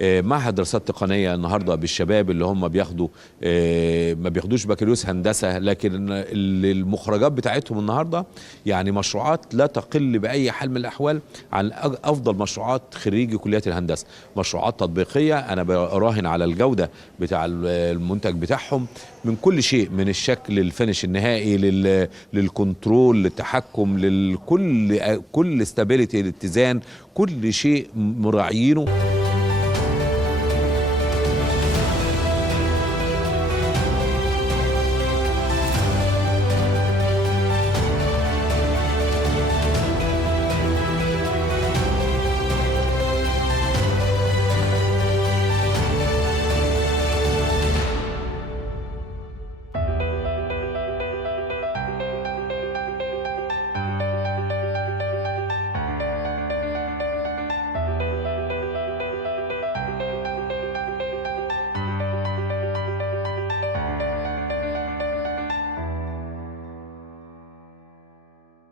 معهد دراسات تقنيه النهارده بالشباب اللي هم بياخدوا ما بياخدوش بكالوريوس هندسه، لكن المخرجات بتاعتهم النهارده يعني مشروعات لا تقل باي حال من الاحوال عن افضل مشروعات خريجي كليات الهندسه. مشروعات تطبيقيه انا براهن على الجوده بتاع المنتج بتاعهم من كل شيء، من الشكل الفينش النهائي للكنترول للتحكم كل استابيليتي الاتزان، كل شيء مراعيينه.